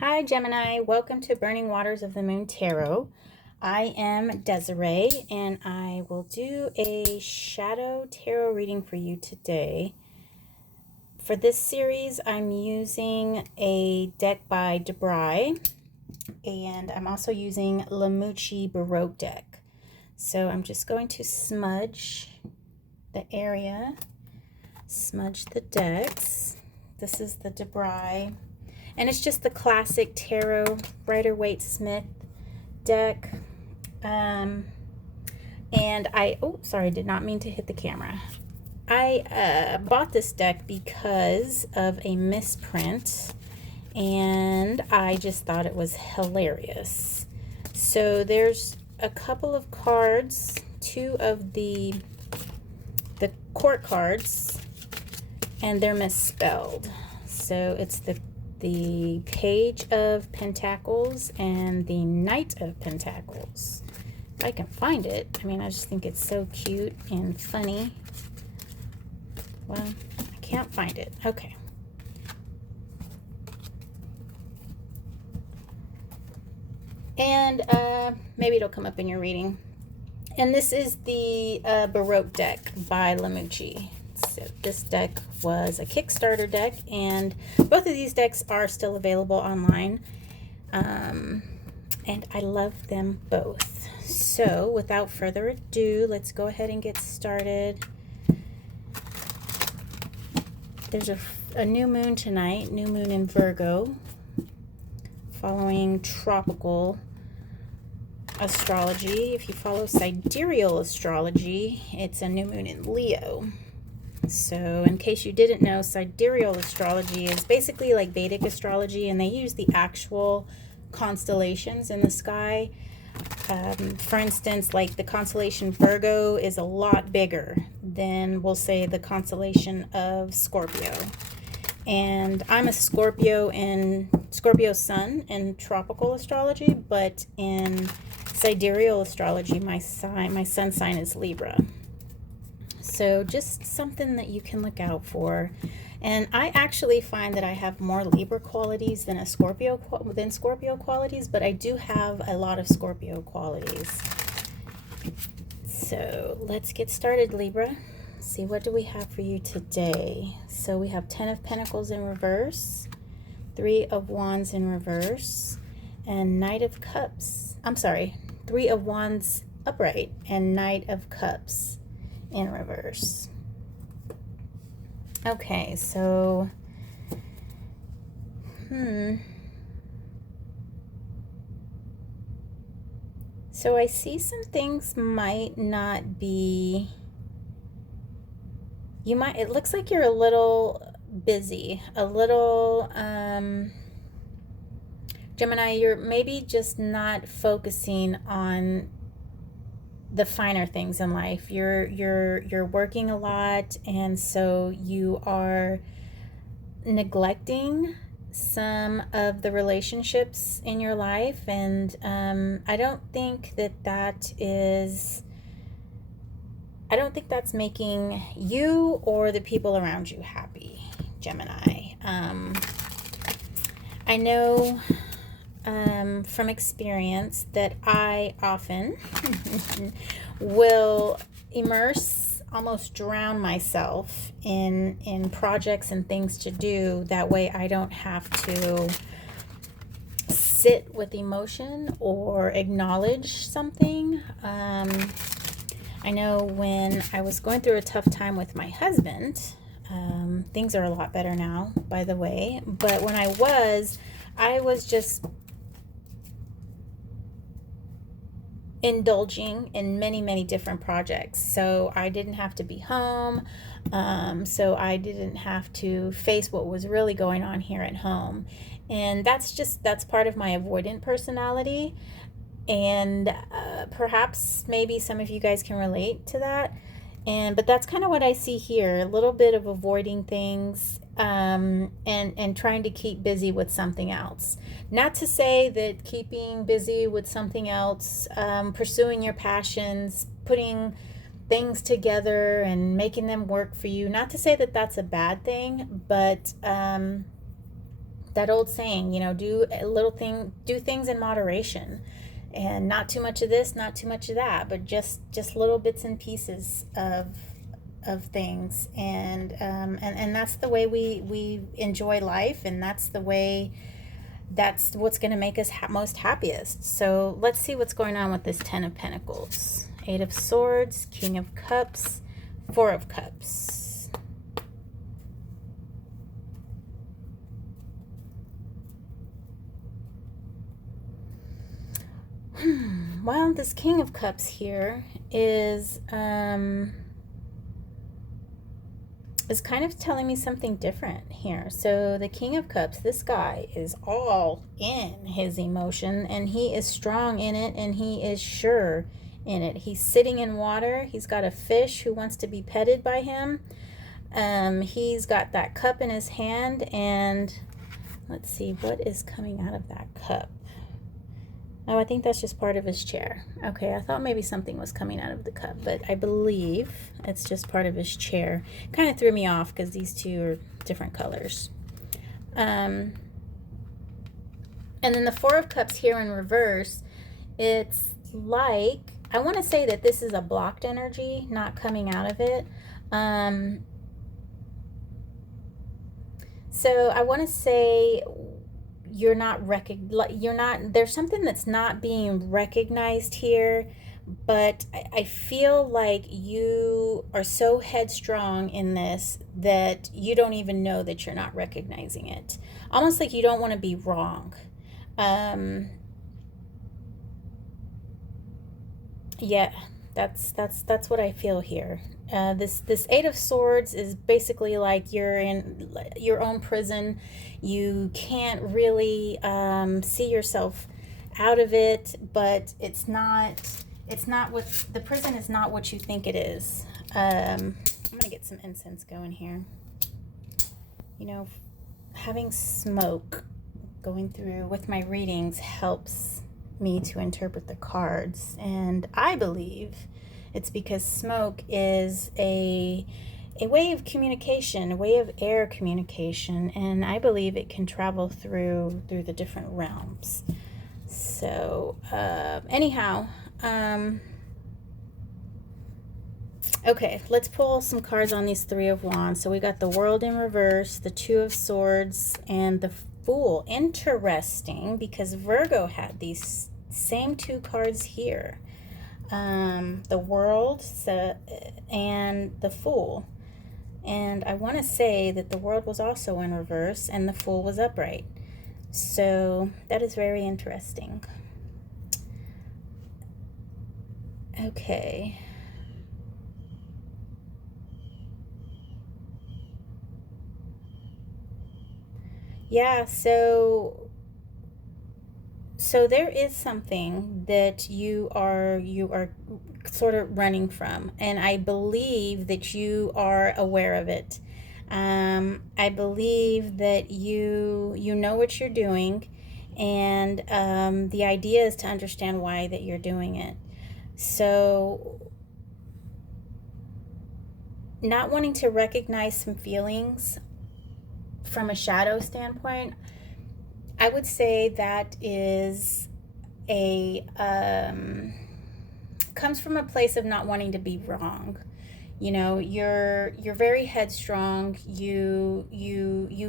Hi, Gemini. Welcome to Burning Waters of the Moon Tarot. I am Desiree, and I will do a shadow tarot reading for you today. For this series, I'm using a deck by Brigh, and I'm also using Mucci Baroque deck. So I'm just going to smudge the area, smudge the decks. This is the Brigh. And it's just the classic tarot Rider-Waite-Smith deck. And sorry, did not mean to hit the camera. I bought this deck because of a misprint, and I just thought it was hilarious. So there's a couple of cards, two of the court cards, and they're misspelled. So it's the Page of Pentacles and the Knight of Pentacles. If I can find it. I mean, I just think it's so cute and funny. Well, I can't find it. Okay. And maybe it'll come up in your reading. And this is the Baroque deck by Mucci. So this deck was a Kickstarter deck, and both of these decks are still available online. And I love them both. So without further ado, let's go ahead and get started. There's a new moon tonight, new moon in Virgo, following tropical astrology. If you follow sidereal astrology, it's a new moon in Leo. So in case you didn't know, sidereal astrology is basically like Vedic astrology, and they use the actual constellations in the sky. For instance, like the constellation Virgo is a lot bigger than, we'll say, the constellation of Scorpio. And I'm a Scorpio sun in tropical astrology, but in sidereal astrology, my sun sign is Libra. So just something that you can look out for. And I actually find that I have more Libra qualities than Scorpio qualities, but I do have a lot of Scorpio qualities. So let's get started, Libra. See, what do we have for you today? So we have 10 of Pentacles in reverse, 3 of Wands in reverse, and Knight of Cups. I'm sorry, 3 of Wands upright and Knight of Cups in reverse. Okay, so so I see some things might not be, it looks like you're a little busy, a little Gemini, you're maybe just not focusing on the finer things in life. You're working a lot, and so you are neglecting some of the relationships in your life, and I don't think that's making you or the people around you happy, Gemini. I know from experience that I often will almost drown myself in projects and things to do. That way I don't have to sit with emotion or acknowledge something. I know when I was going through a tough time with my husband, things are a lot better now, by the way, but when I was just indulging in many different projects. So I didn't have to be home. So I didn't have to face what was really going on here at home. And that's part of my avoidant personality. And perhaps maybe some of you guys can relate to that. But that's kind of what I see here, a little bit of avoiding things, and trying to keep busy with something else. Not to say that keeping busy with something else, pursuing your passions, putting things together and making them work for you, not to say that that's a bad thing, but that old saying, do a little thing, do things in moderation, and not too much of this, not too much of that, but just little bits and pieces of things, and that's the way we enjoy life, and that's what's going to make us most happiest. So let's see what's going on with this Ten of Pentacles, Eight of Swords, King of Cups, Four of Cups. Well, this King of Cups here is kind of telling me something different here. So the King of Cups, this guy is all in his emotion, and he is strong in it, and he is sure in it. He's sitting in water. He's got a fish who wants to be petted by him. He's got that cup in his hand, and let's see, what is coming out of that cup? Oh, I think that's just part of his chair. Okay, I thought maybe something was coming out of the cup, but I believe it's just part of his chair. Kind of threw me off because these two are different colors. And then the Four of Cups here in reverse, it's like, I want to say that this is a blocked energy, not coming out of it. So I want to say there's something that's not being recognized here, but I feel like you are so headstrong in this that you don't even know that you're not recognizing it. Almost like you don't want to be wrong. Yeah, that's what I feel here. This Eight of Swords is basically like you're in your own prison. You can't really see yourself out of it, but it's not what the prison is not what you think it is. I'm gonna get some incense going here. Having smoke going through with my readings helps me to interpret the cards, and I believe it's because smoke is a way of communication, a way of air communication, and I believe it can travel through the different realms. So anyhow, okay, let's pull some cards on these Three of Wands. So we got the World in reverse, the Two of Swords, and the Fool. Interesting, because Virgo had these same two cards here. The World and the Fool. And I want to say that the World was also in reverse and the Fool was upright. So that is very interesting. Okay. Yeah, so there is something that you are sort of running from, and I believe that you are aware of it. I believe that you know what you're doing, and the idea is to understand why that you're doing it. So not wanting to recognize some feelings from a shadow standpoint, I would say that is comes from a place of not wanting to be wrong. You're very headstrong. You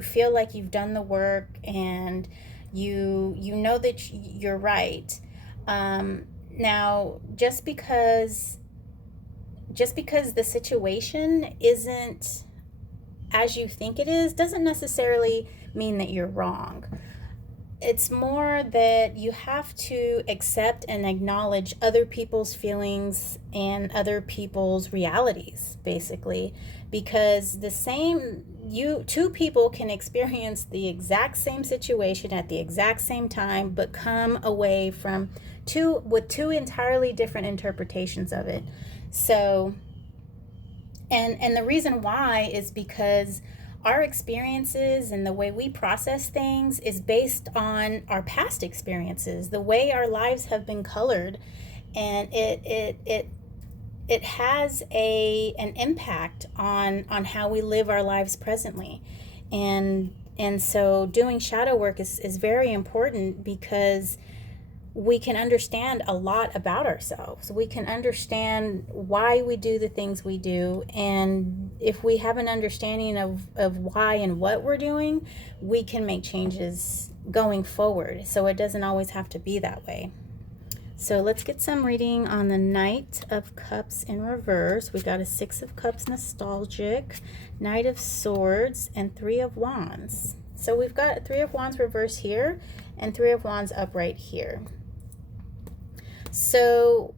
feel like you've done the work, and you know that you're right. Now, just because the situation isn't as you think it is, doesn't necessarily mean that you're wrong. It's more that you have to accept and acknowledge other people's feelings and other people's realities, basically, because two people can experience the exact same situation at the exact same time, but come away from with two entirely different interpretations of it. So, and the reason why is because our experiences and the way we process things is based on our past experiences, the way our lives have been colored, and it has an impact on how we live our lives presently. And And so doing shadow work is very important, because we can understand a lot about ourselves. We can understand why we do the things we do. And if we have an understanding of why and what we're doing, we can make changes going forward. So it doesn't always have to be that way. So let's get some reading on the Knight of Cups in reverse. We got a Six of Cups nostalgic, Knight of Swords, and Three of Wands. So we've got Three of Wands reverse here and Three of Wands upright here. So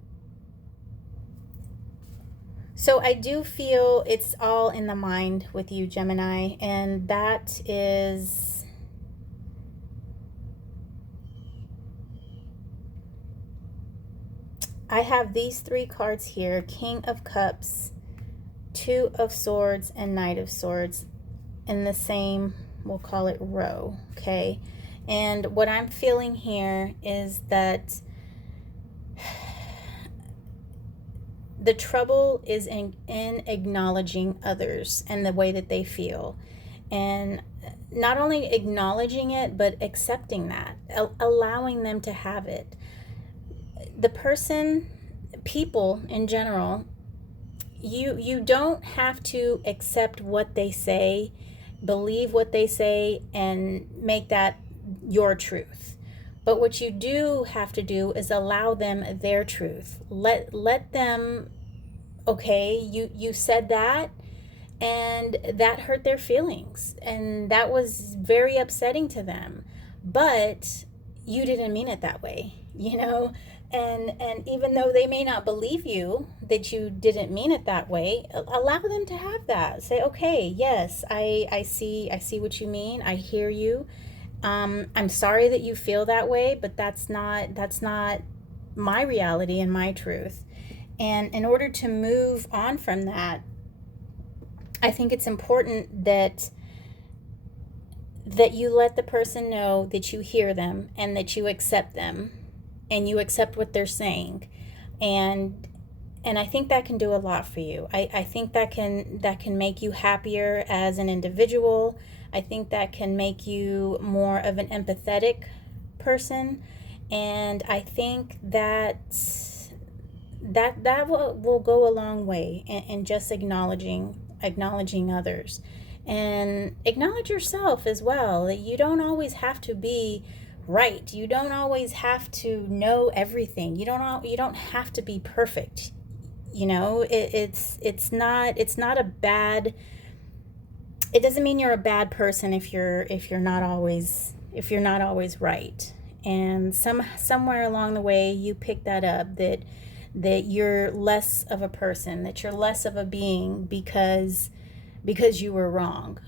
I do feel it's all in the mind with you, Gemini, and that is, I have these three cards here: King of Cups, Two of Swords, and Knight of Swords in the same, we'll call it row, okay? And what I'm feeling here is that the trouble is in acknowledging others and the way that they feel. And not only acknowledging it, but accepting that, allowing them to have it. The person, people in general, you don't have to accept what they say, believe what they say, and make that your truth. But what you do have to do is allow them their truth. Let them, okay, you said that, and that hurt their feelings, and that was very upsetting to them, but you didn't mean it that way, you know? And even though they may not believe you that you didn't mean it that way, allow them to have that. Say, okay, yes, I see what you mean. I hear you. I'm sorry that you feel that way, but that's not my reality and my truth. And in order to move on from that, I think it's important that you let the person know that you hear them and that you accept them and you accept what they're saying. And I think that can do a lot for you. I think that can make you happier as an individual. I think that can make you more of an empathetic person. And I think that will go a long way in just acknowledging others. And acknowledge yourself as well, that you don't always have to be right. You don't always have to know everything. You don't have to be perfect. You know, it's not a bad, it doesn't mean you're a bad person if you're not always right. And somewhere along the way you pick that up, that you're less of a person, that you're less of a being because you were wrong.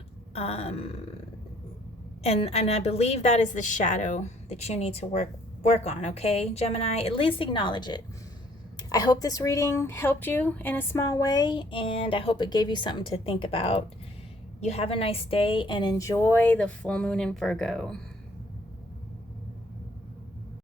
And I believe that is the shadow that you need to work on, okay, Gemini? At least acknowledge it. I hope this reading helped you in a small way, and I hope it gave you something to think about. You have a nice day and enjoy the full moon in Virgo.